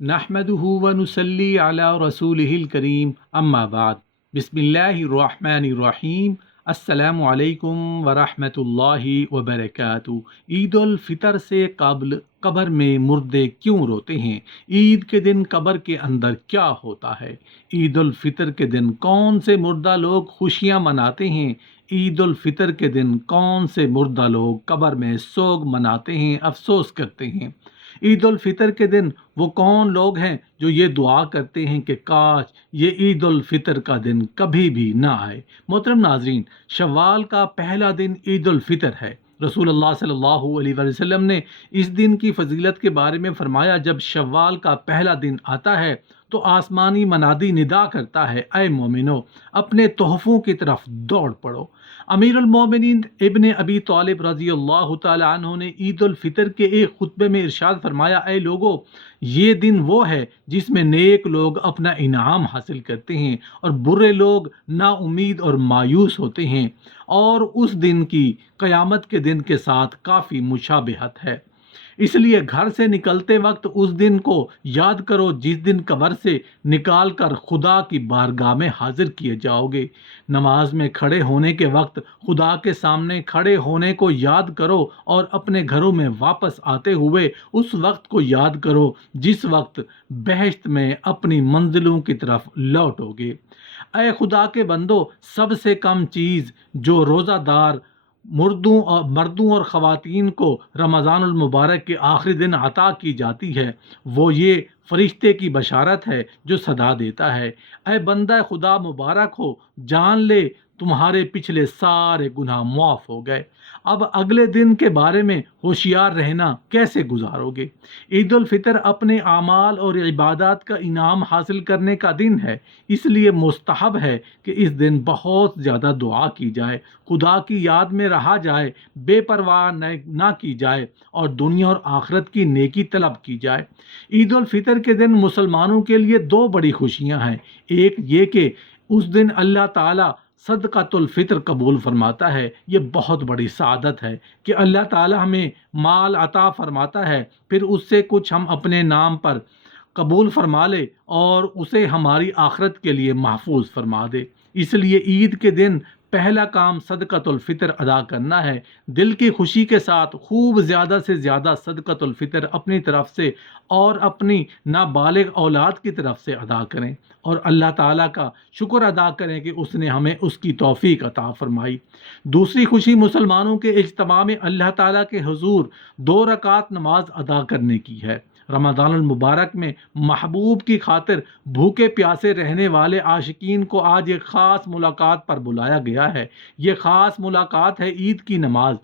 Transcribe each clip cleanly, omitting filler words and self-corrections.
نحمده ونصلي على رسوله الكريم اما بعد بسم اللہ الرحمن الرحیم السلام علیکم ورحمۃ اللہ وبرکاتہ۔ عید الفطر سے قبل قبر میں مردے کیوں روتے ہیں؟ عید کے دن قبر کے اندر کیا ہوتا ہے؟ عید الفطر کے دن کون سے مردہ لوگ خوشیاں مناتے ہیں؟ عید الفطر کے دن کون سے مردہ لوگ قبر میں سوگ مناتے ہیں، افسوس کرتے ہیں؟ عید الفطر کے دن وہ کون لوگ ہیں جو یہ دعا کرتے ہیں کہ کاش یہ عید الفطر کا دن کبھی بھی نہ آئے؟ محترم ناظرین، شوال کا پہلا دن عید الفطر ہے۔ رسول اللہ صلی اللہ علیہ وسلم نے اس دن کی فضیلت کے بارے میں فرمایا، جب شوال کا پہلا دن آتا ہے تو آسمانی منادی ندا کرتا ہے، اے مومنو اپنے تحفوں کی طرف دوڑ پڑو۔ امیر المومنین ابن ابی طالب رضی اللہ تعالی عنہ نے عید الفطر کے ایک خطبے میں ارشاد فرمایا، اے لوگو یہ دن وہ ہے جس میں نیک لوگ اپنا انعام حاصل کرتے ہیں اور برے لوگ نا امید اور مایوس ہوتے ہیں، اور اس دن کی قیامت کے دن کے ساتھ کافی مشابہت ہے۔ اس لیے گھر سے نکلتے وقت اس دن کو یاد کرو جس دن قبر سے نکال کر خدا کی بارگاہ میں حاضر کیے جاؤ گے۔ نماز میں کھڑے ہونے کے وقت خدا کے سامنے کھڑے ہونے کو یاد کرو، اور اپنے گھروں میں واپس آتے ہوئے اس وقت کو یاد کرو جس وقت بہشت میں اپنی منزلوں کی طرف لوٹو گے۔ اے خدا کے بندو، سب سے کم چیز جو روزہ دار مردوں اور خواتین کو رمضان المبارک کے آخری دن عطا کی جاتی ہے وہ یہ فرشتے کی بشارت ہے جو صدا دیتا ہے، اے بندہ خدا مبارک ہو، جان لے تمہارے پچھلے سارے گناہ معاف ہو گئے۔ اب اگلے دن کے بارے میں ہوشیار رہنا کیسے گزارو گے؟ عید الفطر اپنے اعمال اور عبادات کا انعام حاصل کرنے کا دن ہے، اس لیے مستحب ہے کہ اس دن بہت زیادہ دعا کی جائے، خدا کی یاد میں رہا جائے، بے پرواہ نہ کی جائے، اور دنیا اور آخرت کی نیکی طلب کی جائے۔ عید الفطر کے دن مسلمانوں کے لیے دو بڑی خوشیاں ہیں۔ ایک یہ کہ اس دن اللہ تعالیٰ صدقۃ الفطر قبول فرماتا ہے۔ یہ بہت بڑی سعادت ہے کہ اللہ تعالیٰ ہمیں مال عطا فرماتا ہے، پھر اس سے کچھ ہم اپنے نام پر قبول فرما لے اور اسے ہماری آخرت کے لیے محفوظ فرما دے۔ اس لیے عید کے دن پہلا کام صدقۃ الفطر ادا کرنا ہے۔ دل کی خوشی کے ساتھ خوب زیادہ سے زیادہ صدقۃ الفطر اپنی طرف سے اور اپنی نابالغ اولاد کی طرف سے ادا کریں، اور اللہ تعالیٰ کا شکر ادا کریں کہ اس نے ہمیں اس کی توفیق عطا فرمائی۔ دوسری خوشی مسلمانوں کے اجتماع میں اللہ تعالیٰ کے حضور 2 رکعت نماز ادا کرنے کی ہے۔ رمضان المبارک میں محبوب کی خاطر بھوکے پیاسے رہنے والے عاشقین کو آج ایک خاص ملاقات پر بلایا گیا ہے۔ یہ خاص ملاقات ہے عید کی نماز۔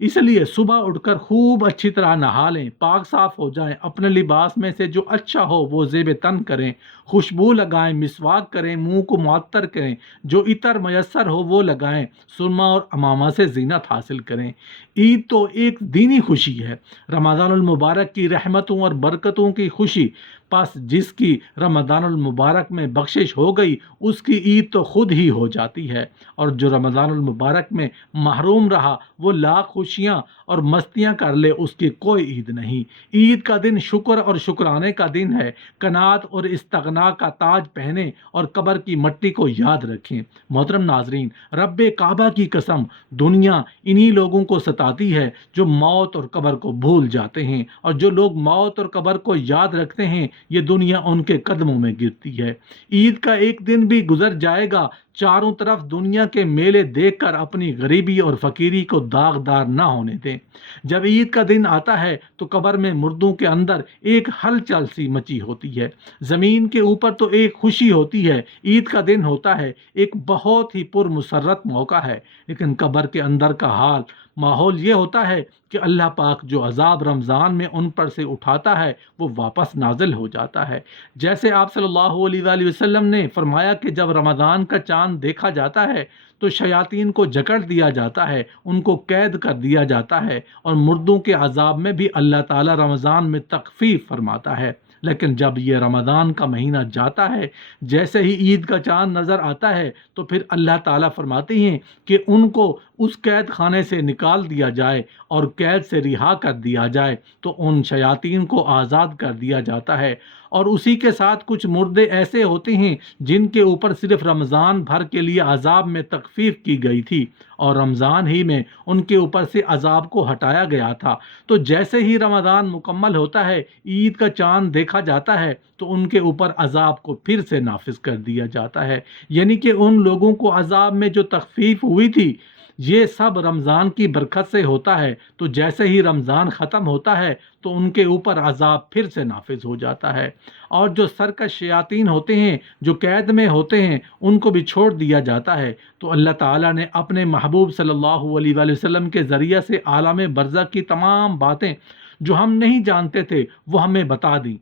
اس لیے صبح اٹھ کر خوب اچھی طرح نہا لیں، پاک صاف ہو جائیں، اپنے لباس میں سے جو اچھا ہو وہ زیب تن کریں، خوشبو لگائیں، مسواک کریں، منہ کو معطر کریں، جو عطر میسر ہو وہ لگائیں، سرما اور امامہ سے زینت حاصل کریں۔ عید تو ایک دینی خوشی ہے، رمضان المبارک کی رحمتوں اور برکتوں کی خوشی۔ پس جس کی رمضان المبارک میں بخشش ہو گئی اس کی عید تو خود ہی ہو جاتی ہے، اور جو رمضان المبارک میں محروم رہا وہ لاکھ خوشیاں اور مستیاں کر لے، اس کی کوئی عید نہیں۔ عید کا دن شکر اور شکرانے کا دن ہے۔ قناعت اور استغنا کا تاج پہنیں اور قبر کی مٹی کو یاد رکھیں۔ محترم ناظرین، رب کعبہ کی قسم، دنیا انہی لوگوں کو ستاتی ہے جو موت اور قبر کو بھول جاتے ہیں، اور جو لوگ موت اور قبر کو یاد رکھتے ہیں یہ دنیا ان کے قدموں میں گرتی ہے۔ عید کا ایک دن بھی گزر جائے گا چاروں طرف دنیا کے میلے دیکھ کر اپنی غریبی اور فقیری کو داغدار نہ ہونے دیں۔ جب عید کا دن آتا ہے تو قبر میں مردوں کے اندر ایک ہلچل سی مچی ہوتی ہے، زمین کے اوپر تو ایک خوشی ہوتی ہے، عید کا دن ہوتا ہے، ایک بہت ہی پرمسرت موقع ہے، لیکن قبر کے اندر کا ماحول یہ ہوتا ہے کہ اللہ پاک جو عذاب رمضان میں ان پر سے اٹھاتا ہے وہ واپس نازل ہو جاتا ہے۔ جیسے آپ صلی اللہ علیہ وآلہ وسلم نے فرمایا کہ جب رمضان کا چاند دیکھا جاتا ہے تو شیاطین کو جکڑ دیا جاتا ہے، ان کو قید کر دیا جاتا ہے، اور مردوں کے عذاب میں بھی اللہ تعالیٰ رمضان میں تخفیف فرماتا ہے۔ لیکن جب یہ رمضان کا مہینہ جاتا ہے، جیسے ہی عید کا چاند نظر آتا ہے تو پھر اللہ تعالیٰ فرماتے ہیں کہ ان کو اس قید خانے سے نکال دیا جائے اور قید سے رہا کر دیا جائے تو ان شیاطین کو آزاد کر دیا جاتا ہے۔ اور اسی کے ساتھ کچھ مردے ایسے ہوتے ہیں جن کے اوپر صرف رمضان بھر کے لیے عذاب میں تخفیف کی گئی تھی اور رمضان ہی میں ان کے اوپر سے عذاب کو ہٹایا گیا تھا۔ تو جیسے ہی رمضان مکمل ہوتا ہے، عید کا چاند دیکھا جاتا ہے تو ان کے اوپر عذاب کو پھر سے نافذ کر دیا جاتا ہے، یعنی کہ ان لوگوں کو عذاب میں جو تخفیف ہوئی تھی یہ سب رمضان کی برکت سے ہوتا ہے۔ تو جیسے ہی رمضان ختم ہوتا ہے تو ان کے اوپر عذاب پھر سے نافذ ہو جاتا ہے، اور جو سرکش شیاطین ہوتے ہیں جو قید میں ہوتے ہیں ان کو بھی چھوڑ دیا جاتا ہے۔ تو اللہ تعالیٰ نے اپنے محبوب صلی اللہ علیہ وآلہ وسلم کے ذریعے سے عالم برزخ کی تمام باتیں جو ہم نہیں جانتے تھے وہ ہمیں بتا دیں۔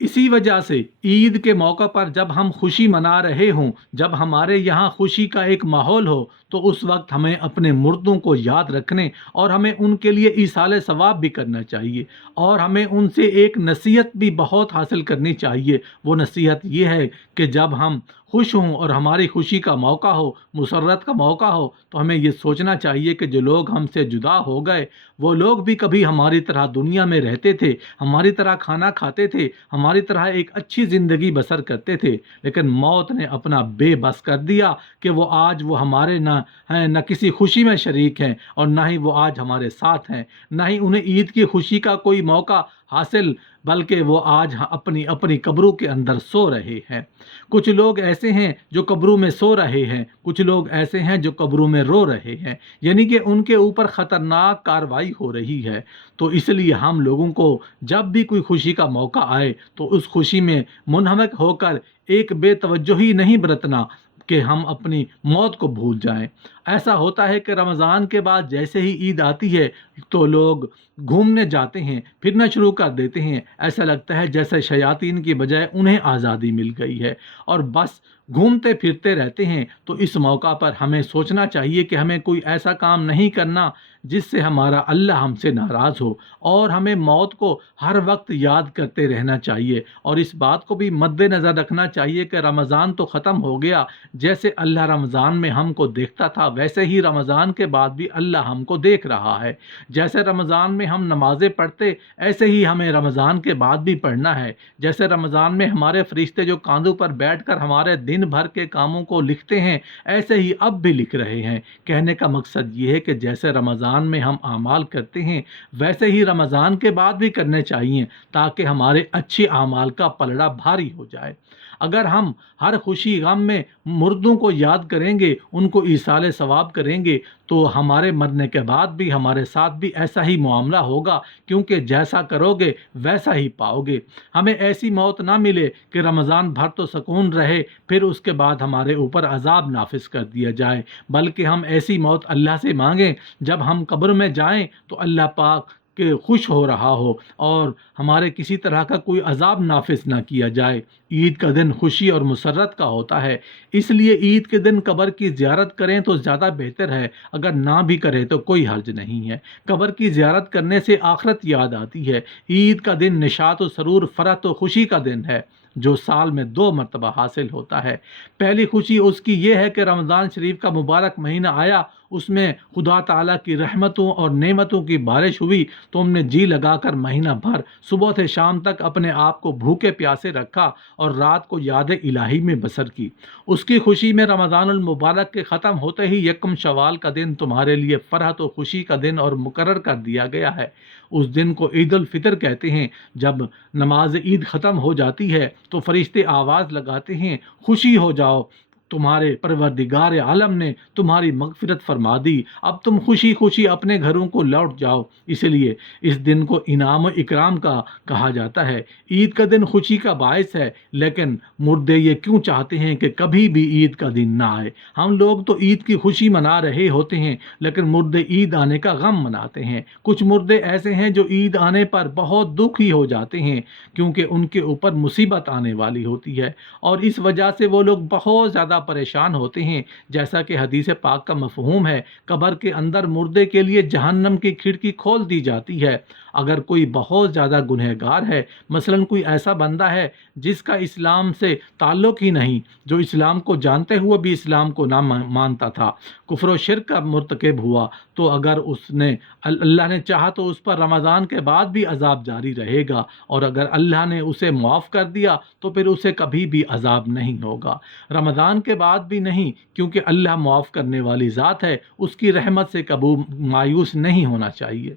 اسی وجہ سے عید کے موقع پر جب ہم خوشی منا رہے ہوں، جب ہمارے یہاں خوشی کا ایک ماحول ہو، تو اس وقت ہمیں اپنے مردوں کو یاد رکھنے اور ہمیں ان کے لیے ایصال ثواب بھی کرنا چاہیے، اور ہمیں ان سے ایک نصیحت بھی بہت حاصل کرنی چاہیے۔ وہ نصیحت یہ ہے کہ جب ہم خوش ہوں اور ہماری خوشی کا موقع ہو، مسرت کا موقع ہو، تو ہمیں یہ سوچنا چاہیے کہ جو لوگ ہم سے جدا ہو گئے وہ لوگ بھی کبھی ہماری طرح دنیا میں رہتے تھے، ہماری طرح کھانا کھاتے تھے، ہماری طرح ایک اچھی زندگی بسر کرتے تھے، لیکن موت نے اپنا بے بس کر دیا کہ وہ آج وہ ہمارے نہ کسی خوشی میں شریک ہیں، اور نہ ہی وہ آج ہمارے ساتھ ہیں، نہ ہی انہیں عید کی خوشی کا کوئی موقع حاصل، بلکہ وہ آج اپنی اپنی قبروں کے اندر سو رہے ہیں۔ کچھ لوگ ایسے ہیں جو قبروں میں سو رہے ہیں، کچھ لوگ ایسے ہیں جو قبروں میں رو رہے ہیں، یعنی کہ ان کے اوپر خطرناک کارروائی ہو رہی ہے۔ تو اس لیے ہم لوگوں کو جب بھی کوئی خوشی کا موقع آئے تو اس خوشی میں منہمک ہو کر ایک بے توجہی نہیں برتنا کہ ہم اپنی موت کو بھول جائیں۔ ایسا ہوتا ہے کہ رمضان کے بعد جیسے ہی عید آتی ہے تو لوگ گھومنے جاتے ہیں، پھرنا شروع کر دیتے ہیں، ایسا لگتا ہے جیسے شیاطین کی بجائے انہیں آزادی مل گئی ہے، اور بس گھومتے پھرتے رہتے ہیں۔ تو اس موقع پر ہمیں سوچنا چاہیے کہ ہمیں کوئی ایسا کام نہیں کرنا جس سے ہمارا اللہ ہم سے ناراض ہو، اور ہمیں موت کو ہر وقت یاد کرتے رہنا چاہیے، اور اس بات کو بھی مد نظر رکھنا چاہیے کہ رمضان تو ختم ہو گیا، جیسے اللہ رمضان میں ہم کو دیکھتا تھا ویسے ہی رمضان کے بعد بھی اللہ ہم کو دیکھ رہا ہے۔ جیسے رمضان میں ہم نمازیں پڑھتے ایسے ہی ہمیں رمضان کے بعد بھی پڑھنا ہے۔ جیسے رمضان میں ہمارے فرشتے جو کاندھوں پر بیٹھ کر ہمارے دن بھر کے کاموں کو لکھتے ہیں ایسے ہی اب بھی لکھ رہے ہیں۔ کہنے کا مقصد یہ ہے کہ جیسے رمضان میں ہم اعمال کرتے ہیں ویسے ہی رمضان کے بعد بھی کرنے چاہیے، تاکہ ہمارے اچھے اعمال کا پلڑا بھاری ہو جائے۔ اگر ہم ہر خوشی غم میں مردوں کو یاد کریں گے، ان کو ایصال ثواب کریں گے، تو ہمارے مرنے کے بعد بھی ہمارے ساتھ بھی ایسا ہی معاملہ ہوگا، کیونکہ جیسا کرو گے ویسا ہی پاؤ گے۔ ہمیں ایسی موت نہ ملے کہ رمضان بھر تو سکون رہے، پھر اس کے بعد ہمارے اوپر عذاب نافذ کر دیا جائے، بلکہ ہم ایسی موت اللہ سے مانگیں جب ہم قبر میں جائیں تو اللہ پاک کہ خوش ہو رہا ہو اور ہمارے کسی طرح کا کوئی عذاب نافذ نہ کیا جائے۔ عید کا دن خوشی اور مسرت کا ہوتا ہے، اس لیے عید کے دن قبر کی زیارت کریں تو زیادہ بہتر ہے، اگر نہ بھی کریں تو کوئی حرج نہیں ہے۔ قبر کی زیارت کرنے سے آخرت یاد آتی ہے۔ عید کا دن نشاط و سرور، فرحت و خوشی کا دن ہے جو سال میں 2 مرتبہ حاصل ہوتا ہے۔ پہلی خوشی اس کی یہ ہے کہ رمضان شریف کا مبارک مہینہ آیا، اس میں خدا تعالیٰ کی رحمتوں اور نعمتوں کی بارش ہوئی، تو ہم نے جی لگا کر مہینہ بھر صبح سے شام تک اپنے آپ کو بھوکے پیاسے رکھا اور رات کو یاد الہی میں بسر کی۔ اس کی خوشی میں رمضان المبارک کے ختم ہوتے ہی یکم شوال کا دن تمہارے لیے فرحت و خوشی کا دن اور مقرر کر دیا گیا ہے۔ اس دن کو عید الفطر کہتے ہیں۔ جب نماز عید ختم ہو جاتی ہے تو فرشتے آواز لگاتے ہیں، خوشی ہو جاؤ، تمہارے پروردگار عالم نے تمہاری مغفرت فرما دی، اب تم خوشی خوشی اپنے گھروں کو لوٹ جاؤ۔ اس لیے اس دن کو انعام و اکرام کا کہا جاتا ہے۔ عید کا دن خوشی کا باعث ہے، لیکن مردے یہ کیوں چاہتے ہیں کہ کبھی بھی عید کا دن نہ آئے؟ ہم لوگ تو عید کی خوشی منا رہے ہوتے ہیں، لیکن مردے عید آنے کا غم مناتے ہیں۔ کچھ مردے ایسے ہیں جو عید آنے پر بہت دکھی ہو جاتے ہیں، کیونکہ ان کے اوپر مصیبت آنے والی ہوتی ہے، اور اس وجہ سے وہ لوگ بہت زیادہ پریشان ہوتے ہیں، جیسا کہ حدیث پاک کا مفہوم ہے، قبر کے اندر مردے کے لیے جہنم کی کھڑکی کھول دی جاتی ہے۔ اگر کوئی بہت زیادہ گنہگار ہے، مثلا کوئی ایسا بندہ ہے جس کا اسلام سے تعلق ہی نہیں، جو اسلام کو جانتے ہوئے بھی اسلام کو نہ مانتا تھا، کفر و شرک کا مرتکب ہوا، تو اگر اس نے اللہ نے چاہا تو اس پر رمضان کے بعد بھی عذاب جاری رہے گا، اور اگر اللہ نے اسے معاف کر دیا تو پھر اسے کبھی بھی عذاب نہیں ہوگا، رمضان کے بعد بھی نہیں، کیونکہ اللہ معاف کرنے والی ذات ہے، اس کی رحمت سے کبھی مایوس نہیں ہونا چاہیے۔